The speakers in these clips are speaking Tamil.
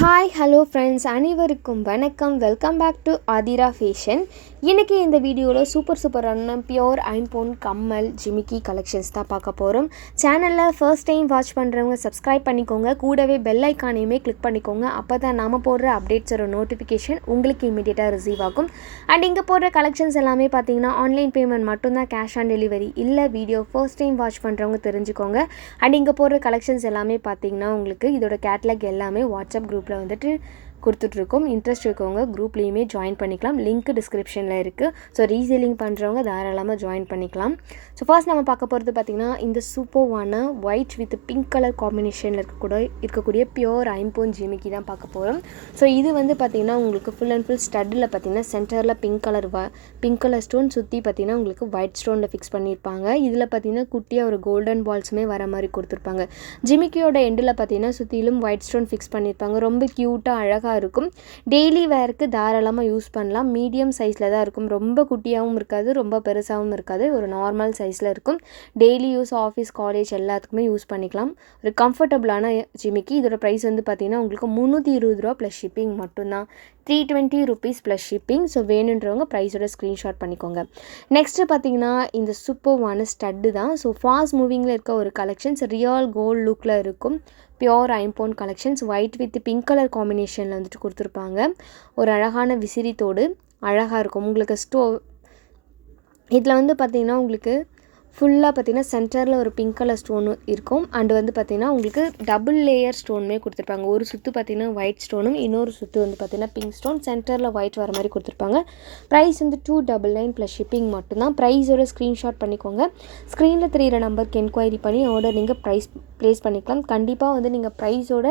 ஹாய் ஹலோ ஃப்ரெண்ட்ஸ், அனைவருக்கும் வணக்கம். Welcome back to Aadhira fashion. இன்றைக்கி இந்த வீடியோவில் சூப்பரான பியோர் ஐம்பொன் கம்மல் ஜிமிக்கி கலெக்ஷன்ஸ் தான் பார்க்க போகிறோம். சேனலில் ஃபர்ஸ்ட் டைம் வாட்ச் பண்ணுறவங்க சப்ஸ்கிரைப் பண்ணிக்கோங்க, கூடவே பெல் ஐக்கானையுமே கிளிக் பண்ணிக்கோங்க. அப்போ தான் நாம் போடுற அப்டேட்ஸோட நோட்டிஃபிகேஷன் உங்களுக்கு இமீடியட்டாக ரிசீவ் ஆகும். அண்ட் இங்கே போடுற கலெக்ஷன்ஸ் எல்லாமே பார்த்தீங்கன்னா ஆன்லைன் பேமெண்ட் மட்டும்தான், கேஷ் ஆன் டெலிவரி இல்லை. வீடியோ ஃபர்ஸ்ட் டைம் வாட்ச் பண்ணுறவங்க தெரிஞ்சுக்கோங்க. அண்ட் இங்கே போடுற கலெக்ஷன்ஸ் எல்லாமே பார்த்தீங்கன்னா உங்களுக்கு இதோட கேட்லாக் எல்லாமே வாட்ஸ்அப் குரூப்பில் வந்துட்டு கொடுத்துட்ருக்கோம். இன்ட்ரெஸ்ட் இருக்கவங்க குரூப்லேயுமே ஜாயின் பண்ணிக்கலாம். லிங்க் டிஸ்கிரிப்ஷனில் இருக்குது. ஸோ ரீசேலிங் பண்ணுறவங்க தாராளமாக ஜாயின் பண்ணிக்கலாம். ஸோ ஃபர்ஸ்ட் நம்ம பார்க்க போகிறது பார்த்திங்கன்னா இந்த சூப்பர்வான ஒயிட் வித் பிங்க் கலர் காம்பினேஷனில் இருக்கக்கூடிய பியோர் ஐம்பொன் ஜிமிக்கி தான் பார்க்க போகிறோம். ஸோ இது வந்து பார்த்திங்கன்னா உங்களுக்கு ஃபுல் அண்ட் ஃபுல் ஸ்டட்டில் பார்த்திங்கன்னா சென்டரில் பிங்க் கலர் ஸ்டோன் சுற்றி பார்த்திங்கன்னா உங்களுக்கு ஒயிட் ஸ்டோனில் ஃபிக்ஸ் பண்ணியிருப்பாங்க. இதில் பார்த்திங்கன்னா குட்டியாக ஒரு கோல்டன் பால்ஸுமே வர மாதிரி கொடுத்துருப்பாங்க. ஜிமிக்கியோட எண்டில் பார்த்திங்கன்னா சுற்றிலும் ஒயிட் ஸ்டோன் ஃபிக்ஸ் பண்ணியிருப்பாங்க. ரொம்ப க்யூட்டாக அழகாக இருக்கும். டெய்லி வேருக்கு தாராளமாக யூஸ் பண்ணலாம். மீடியம் சைஸில் தான் இருக்கும். ரொம்ப குட்டியாகவும் இருக்காது, ரொம்ப பெருசாகவும் இருக்காது. ஒரு நார்மல் சைஸில் இருக்கும். டெய்லி யூஸ், ஆஃபீஸ், காலேஜ் எல்லாத்துக்குமே யூஸ் பண்ணிக்கலாம். ஒரு கம்ஃபர்டபுளான ஜிமிக்கி. இதோட ப்ரைஸ் வந்து பார்த்திங்கன்னா உங்களுக்கு 320 ரூபா ப்ளஸ் ஷிப்பிங் மட்டும்தான். 320 rupees ப்ளஸ் ஷிப்பிங். ஸோ வேணுன்றவங்க ப்ரைஸோட ஸ்க்ரீன்ஷாட் பண்ணிக்கோங்க. நெக்ஸ்ட்டு பார்த்திங்கன்னா இந்த சூப்பர்வான ஸ்டட்டு தான். ஸோ ஃபாஸ்ட் மூவிங்கில் இருக்க ஒரு கலெக்ஷன்ஸ், ரியல் கோல்டு லுக்கில் இருக்கும். பியோர் ஐம்பொன் collections white with pink colour காம்பினேஷனில் வந்துட்டு கொடுத்துருப்பாங்க. ஒரு அழகான விசிறி தோடு அழகாக இருக்கும். உங்களுக்கு இதில் வந்து பார்த்திங்கன்னா உங்களுக்கு ஃபுல்லாக பார்த்திங்கன்னா சென்டரில் ஒரு பிங்க் கலர் ஸ்டோனு இருக்கும். அண்டு வந்து பார்த்திங்கன்னா உங்களுக்கு டபுள் லேயர் ஸ்டோனுமே கொடுத்துருப்பாங்க. ஒரு சுற்று பார்த்திங்கன்னா ஒயிட் ஸ்டோனும், இன்னொரு சுற்று வந்து பார்த்திங்கன்னா பிங்க் ஸ்டோன், சென்டரில் ஒயிட் வர மாதிரி கொடுத்துருப்பாங்க. ப்ரைஸ் வந்து 299 ப்ளஸ் ஷிப்பிங் மட்டும்தான். ப்ரைஸோட ஸ்க்ரீன்ஷாட் பண்ணிக்கோங்க. ஸ்க்ரீனில் தெரிகிற நம்பருக்கு என்கொயரி பண்ணி ஆர்டர் நீங்கள் ப்ளேஸ் பண்ணிக்கலாம். கண்டிப்பாக வந்து நீங்கள் ப்ரைஸோட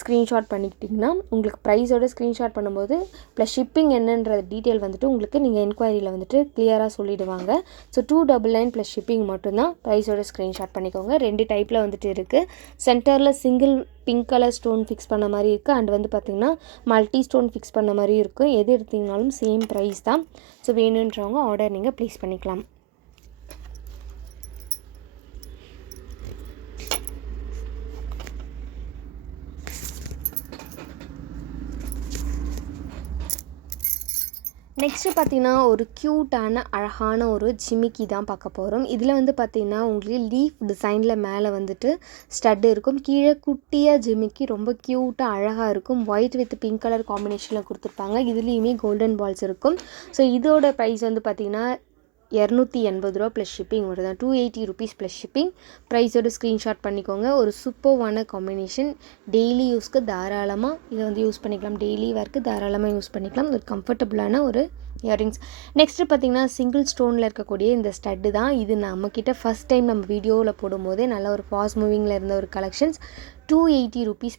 ஸ்க்ரீன்ஷாட் பண்ணிக்கிட்டிங்கன்னா உங்களுக்கு ப்ரைஸோட ஸ்க்ரீன்ஷாட் பண்ணும்போது ப்ளஸ் ஷிப்பிங் என்னன்ற டீட்டெயில் வந்துட்டு உங்களுக்கு நீங்கள் என்கொயரியில் வந்துட்டு கிளியராக சொல்லிவிடுவாங்க. ஸோ 299 ப்ளஸ் ஷிப்பிங் மட்டும்தான். ப்ரைஸோட ஸ்க்ரீன்ஷாட் பண்ணிக்கோங்க. 2 டைப்பில் வந்துட்டு இருக்குது. சென்டரில் single pink colour stone fix பண்ண மாதிரி இருக்குது. அண்ட் வந்து பார்த்திங்கன்னா மல்டி ஸ்டோன் ஃபிக்ஸ் பண்ண மாதிரி இருக்கும். எது எடுத்திங்கனாலும் சேம் ப்ரைஸ் தான். ஸோ வேணுன்றவங்க ஆர்டர் நீங்கள் ப்ளேஸ் பண்ணிக்கலாம். நெக்ஸ்ட்டு பார்த்திங்கன்னா ஒரு க்யூட்டான அழகான ஒரு ஜிமிக்கி தான் பார்க்க போகிறோம். இதில் வந்து பார்த்திங்கன்னா உங்களுக்கு லீஃப் டிசைனில் மேலே வந்துட்டு ஸ்டட் இருக்கும். கீழே குட்டியாக ஜிமிக்கி ரொம்ப க்யூட்டாக அழகாக இருக்கும். ஒயிட் வித் பிங்க் கலர் காம்பினேஷனில் கொடுத்துருப்பாங்க. இதுலேயுமே கோல்டன் பால்ஸ் இருக்கும். ஸோ இதோட ப்ரைஸ் வந்து பார்த்திங்கன்னா 280 ரூபா ப்ளஸ் ஷிப்பிங் வருது. 280 rupees ப்ளஸ் ஷிப்பிங். ப்ரைஸோட ஸ்க்ரீன்ஷாட் பண்ணிக்கோங்க. ஒரு சூப்பர்வான காம்பினேஷன். டெய்லி யூஸ்க்கு தாராளமாக இதை வந்து யூஸ் பண்ணிக்கலாம். டெய்லி வேர்க்கு தாராளமாக யூஸ் பண்ணிக்கலாம். ஒரு கம்ஃபர்டபுளான ஒரு இயரிங்ஸ். நெக்ஸ்ட்டு பார்த்திங்கன்னா சிங்கிள் ஸ்டோனில் இருக்கக்கூடிய இந்த ஸ்டட்டு தான். இது நம்மக்கிட்ட ஃபஸ்ட் டைம் நம்ம வீடியோவில் போடும்போதே நல்ல ஒரு ஃபாஸ்ட் மூவிங்கில் இருந்த ஒரு கலெக்ஷன்ஸ். 180 rupees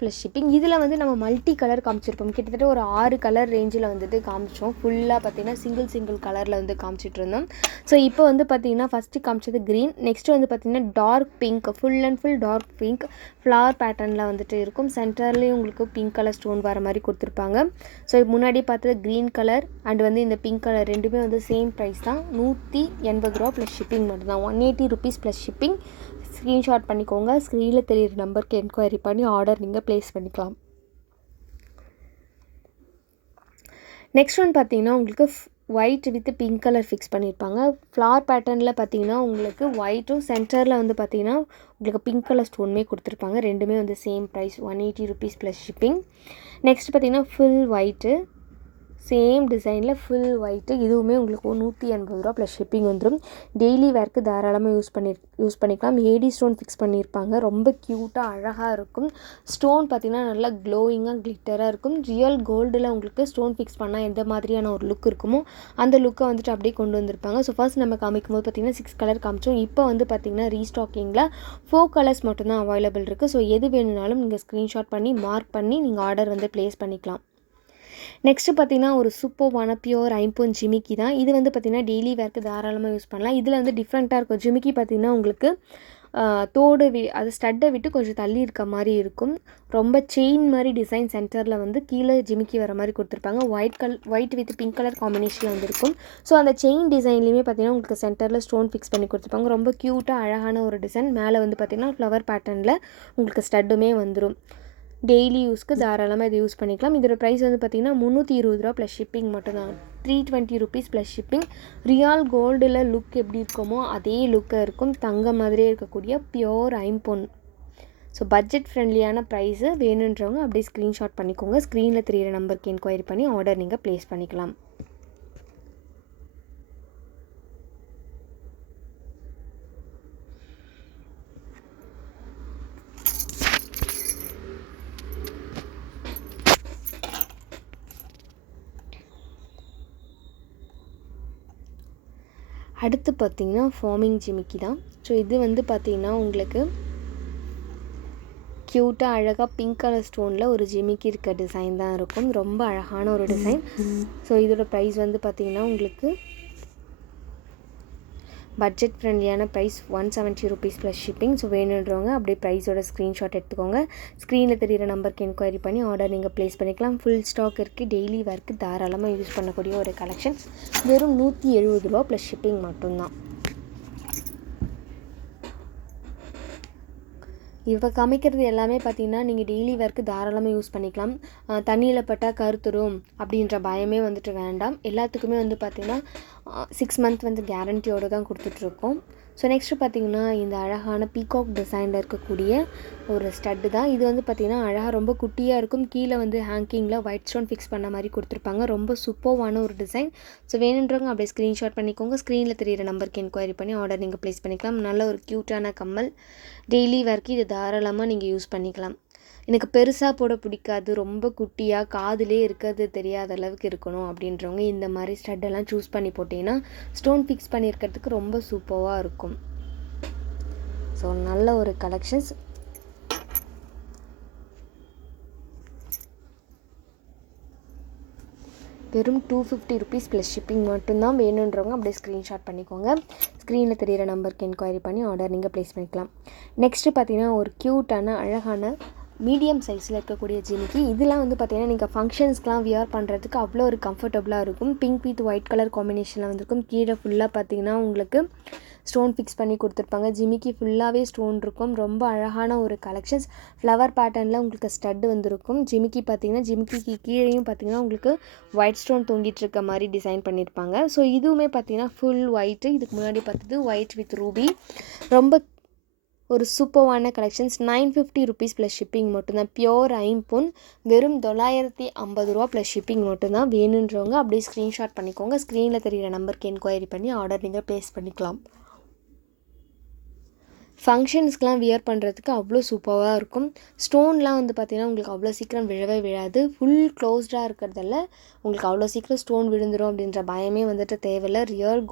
plus shipping. இதில் வந்து நம்ம மல்டி கலர் காமிச்சிருப்போம். கிட்டத்தட்ட ஒரு 6 கலர் ரேஞ்சில் வந்துட்டு காமிச்சோம். ஃபுல்லாக பார்த்திங்கன்னா சிங்கிள் கலரில் வந்து காமிச்சிட்டு இருந்தோம். ஸோ இப்போ வந்து பார்த்திங்கன்னா ஃபஸ்ட்டு காமிச்சது க்ரீன். நெக்ஸ்ட்டு வந்து பார்த்திங்கன்னா dark pink, full and full dark pink flower பேட்டர்னில் வந்துட்டு இருக்கும். சென்டர்லேயும் உங்களுக்கு பிங்க் கலர் ஸ்டோன் வர மாதிரி கொடுத்துருப்பாங்க. ஸோ முன்னாடி பார்த்தது க்ரீன் கலர் அண்ட் வந்து இந்த பிங்க் கலர் ரெண்டுமே வந்து சேம் ப்ரைஸ் தான். 180 ரூபா ப்ளஸ் ஷிப்பிங் மட்டும்தான். 180 rupees ப்ளஸ் ஷிப்பிங். ஸ்க்ரீன்ஷாட் பண்ணிக்கோங்க. ஸ்க்ரீனில் தெரியிற நம்பருக்கு என்கொயரி பண்ணி ஆர்டர் நீங்கள் ப்ளேஸ் பண்ணிக்கலாம். நெக்ஸ்ட் ஒன் பார்த்திங்கன்னா உங்களுக்கு white with pink colour fix பண்ணியிருப்பாங்க. ஃப்ளவர் பேட்டர்னில் பார்த்திங்கன்னா உங்களுக்கு ஒயிட்டும், சென்டரில் வந்து பார்த்திங்கன்னா உங்களுக்கு பிங்க் கலர் ஸ்டோனுமே கொடுத்துருப்பாங்க. ரெண்டுமே வந்து same price 180 rupees plus shipping. Next பார்த்திங்கன்னா ஃபுல் ஒயிட்டு, சேம் டிசைனில் ஃபுல் ஒயிட்டு. இதுவுமே உங்களுக்கு 180 ரூபா ப்ளஸ் ஷிப்பிங் வந்துடும். டெய்லி வேர்க்கு தாராளமாக யூஸ் பண்ணிக்கலாம். ஏடி ஸ்டோன் ஃபிக்ஸ் பண்ணியிருப்பாங்க. ரொம்ப க்யூட்டாக அழகாக இருக்கும். ஸ்டோன் பார்த்திங்கன்னா நல்லா க்ளோயிங்காக கிளிட்டராக இருக்கும். ரியல் கோல்டில் உங்களுக்கு ஸ்டோன் ஃபிக்ஸ் பண்ணால் எந்த மாதிரியான ஒரு லுக் இருக்குமோ அந்த லுக்கை வந்துட்டு அப்படியே கொண்டு வந்திருப்பாங்க. ஸோ ஃபர்ஸ்ட் நம்ம காமிக்கும் போது பார்த்திங்கன்னா 6 கலர் காமிச்சோம். இப்போ வந்து பார்த்திங்கன்னா ரீஸ்டாக்கிங்கில் 4 கலர்ஸ் மட்டும்தான் அவைலபிள் இருக்குது. ஸோ எது வேணுனாலும் நீங்கள் ஸ்க்ரீன்ஷாட் பண்ணி மார்க் பண்ணி நீங்கள் ஆர்டர் வந்து ப்ளேஸ் பண்ணிக்கலாம். நெக்ஸ்ட்டு பார்த்திங்கன்னா ஒரு சூப்பர்வான பியோர் ஐம்பொன் ஜிமிக்கி தான். இது வந்து பார்த்திங்கன்னா டெய்லி வேர்க்கு தாராளமாக யூஸ் பண்ணலாம். இதில் வந்து டிஃப்ரெண்ட்டாக இருக்கும். ஜிமிக்கி பார்த்திங்கன்னா உங்களுக்கு தோடு அது ஸ்டட்டை விட்டு கொஞ்சம் தள்ளி இருக்க மாதிரி இருக்கும். ரொம்ப செயின் மாதிரி டிசைன் சென்டரில் வந்து கீழே ஜிமிக்கி வர மாதிரி கொடுத்துருப்பாங்க. ஒயிட் வித் பிங்க் கலர் காம்பினேஷனில் வந்துருக்கும். ஸோ அந்த செயின் டிசைன்லேயுமே பார்த்திங்கன்னா உங்களுக்கு சென்டரில் ஸ்டோன் ஃபிக்ஸ் பண்ணி கொடுத்துருப்பாங்க. ரொம்ப க்யூட்டாக அழகான ஒரு டிசைன். மேலே வந்து பார்த்திங்கன்னா ஃப்ளவர் பேட்டர்னில் உங்களுக்கு ஸ்டட்டுமே வந்துடும். டெய்லி யூஸ்க்கு தாராளமாக இது யூஸ் பண்ணிக்கலாம். இதோட ப்ரைஸ் வந்து பார்த்திங்கன்னா 320 ரூபா ப்ளஸ் ஷிப்பிங் மட்டும்தான். 320 ருபீஸ் ப்ளஸ் ஷிப்பிங். ரியால் கோல்டில் லுக் எப்படி இருக்குமோ அதே லுக்காக இருக்கும். தங்க மாதிரியே இருக்கக்கூடிய பியோர் ஐம்பொன். ஸோ பட்ஜெட் ஃப்ரெண்ட்லியான ப்ரைஸு. வேணுன்றவங்க அப்படியே ஸ்க்ரீன்ஷாட் பண்ணிக்கோங்க. ஸ்க்ரீனில் தெரியிற நம்பருக்கு என்கொயரி பண்ணி ஆர்டர் நீங்கள் ப்ளேஸ் பண்ணிக்கலாம். அடுத்து பார்த்திங்கன்னா ஃபார்மிங் ஜிமிக்கி தான். ஸோ இது வந்து பார்த்திங்கன்னா உங்களுக்கு க்யூட்டாக அழகாக பிங்க் கலர் ஸ்டோனில் ஒரு ஜிமிக்கி இருக்க டிசைன் தான் இருக்கும். ரொம்ப அழகான ஒரு டிசைன். ஸோ இதோட ப்ரைஸ் வந்து பார்த்திங்கன்னா உங்களுக்கு பட்ஜெட் ஃப்ரெண்ட்லியான price 170 rupees plus shipping. So வேணுன்றவங்க அப்படியே ப்ரைஸோட ஸ்க்ரீன்ஷாட் எடுத்துக்கோங்க. ஸ்க்ரீனில் தெரியிற நம்பருக்கு என்கொயரி பண்ணி ஆர்டர் நீங்கள் ப்ளேஸ் பண்ணிக்கலாம். ஃபுல் ஸ்டாக் இருக்குது. டெய்லி ஒர்க்கு தாராளமாக யூஸ் பண்ணக்கூடிய ஒரு கலெக்ஷன். வெறும் 170 ரூபா ப்ளஸ் ஷிப்பிங் மட்டும்தான். இப்போ காமிக்கிறது எல்லாமே பார்த்திங்கன்னா நீங்கள் டெய்லி ஒர்க்கு தாராளமாக யூஸ் பண்ணிக்கலாம். தண்ணியில் பட்டால் கருத்துரும் அப்படின்ற பயமே வந்துட்டு வேண்டாம். எல்லாத்துக்குமே வந்து பார்த்திங்கன்னா 6 மந்த் வந்து கேரண்டியோடு தான் கொடுத்துட்ருக்கோம். ஸோ நெக்ஸ்ட்டு பார்த்திங்கன்னா இந்த அழகான பீகாக் டிசைனில் இருக்கக்கூடிய ஒரு ஸ்டட்டு தான். இது வந்து பார்த்திங்கன்னா அழகாக ரொம்ப குட்டியாக இருக்கும். கீழே வந்து ஹேங்கிங்கில் ஒயிட் ஸ்டோன் ஃபிக்ஸ் பண்ண மாதிரி கொடுத்துருப்பாங்க. ரொம்ப சூப்பர்வான ஒரு டிசைன். ஸோ வேணுன்றவங்க அப்படியே ஸ்க்ரீன்ஷாட் பண்ணிக்கோங்க. ஸ்க்ரீனில் தெரியிற நம்பருக்கு என்கொயரி பண்ணி ஆர்டர் நீங்கள் ப்ளேஸ் பண்ணிக்கலாம். நல்ல ஒரு க்யூட்டான கம்மல். டெய்லி ஒர்க்கு இது தாராளமாக நீங்கள் யூஸ் பண்ணிக்கலாம். எனக்கு பெருசாக போட பிடிக்காது, ரொம்ப குட்டியாக காதிலே இருக்கிறது தெரியாத அளவுக்கு இருக்கணும் அப்படின்றவங்க இந்த மாதிரி ஸ்டட்டெல்லாம் சூஸ் பண்ணி போட்டிங்கன்னா ஸ்டோன் ஃபிக்ஸ் பண்ணியிருக்கிறதுக்கு ரொம்ப சூப்பராக இருக்கும். ஸோ நல்ல ஒரு கலெக்ஷன்ஸ். வெறும் 250 ருபீஸ் ப்ளஸ் ஷிப்பிங் மட்டும்தான். வேணுன்றவங்க அப்படியே ஸ்க்ரீன்ஷாட் பண்ணிக்கோங்க. ஸ்க்ரீனில் தெரியிற நம்பருக்கு என்கொயரி பண்ணி ஆர்டர் நீங்கள் ப்ளேஸ் பண்ணிக்கலாம். நெக்ஸ்ட்டு பார்த்திங்கன்னா ஒரு க்யூட்டான அழகான மீடியம் சைஸில் இருக்கக்கூடிய ஜிமிக்கி. இதெல்லாம் வந்து பார்த்திங்கன்னா நீங்கள் ஃபங்க்ஷன்ஸ்க்கெலாம் வியர் பண்ணுறதுக்கு அவ்வளோ ஒரு கம்ஃபர்டபுளாக இருக்கும். பிங்க் வித் ஒயிட் கலர் காம்பினேஷனில் வந்திருக்கும். கீழே ஃபுல்லாக பார்த்திங்கன்னா உங்களுக்கு ஸ்டோன் ஃபிக்ஸ் பண்ணி கொடுத்துருப்பாங்க. ஜிமிக்கி ஃபுல்லாகவே ஸ்டோன் இருக்கும். ரொம்ப அழகான ஒரு கலெக்ஷன்ஸ். ஃப்ளவர் பேட்டர்னில் உங்களுக்கு ஸ்டட்டு வந்திருக்கும். ஜிமிக்கி பார்த்திங்கன்னா ஜிமிக்கிக்கு கீழேயும் பார்த்திங்கன்னா உங்களுக்கு ஒயிட் ஸ்டோன் தொங்கிட்டு இருக்க மாதிரி டிசைன் பண்ணியிருப்பாங்க. ஸோ இதுவுமே பார்த்திங்கன்னா ஃபுல் ஒயிட்டு. இதுக்கு முன்னாடி பார்த்தது ஒயிட் வித் ரூபி. ரொம்ப ஒரு சூப்பர்வான கலெக்ஷன்ஸ். 950 ருபீஸ் ப்ளஸ் ஷிப்பிங் மட்டும்தான். பியோர் ஐம்பொன். வெறும் 950 ரூபா ப்ளஸ் ஷிப்பிங் மட்டும்தான். வேணுன்றவங்க அப்படியே ஸ்க்ரீன்ஷாட் பண்ணிக்கோங்க. ஸ்க்ரீனில் தெரியிற நம்பருக்கு என்கொயரி பண்ணி ஆர்டர் நீங்கள் ப்ளேஸ் பண்ணிக்கலாம். ஃபங்க்ஷன்ஸ்க்கெலாம் வியர் பண்ணுறதுக்கு அவ்வளோ சூப்பராக இருக்கும். ஸ்டோன்லாம் வந்து பார்த்திங்கன்னா உங்களுக்கு அவ்வளோ சீக்கிரம் விழவே விழாது. ஃபுல் க்ளோஸ்டாக இருக்கிறதால உங்களுக்கு அவ்வளோ சீக்கிரம் ஸ்டோன் விழுந்துடும் அப்படின்ற பயமே வந்துட்டு தேவையில்லை. ரியல்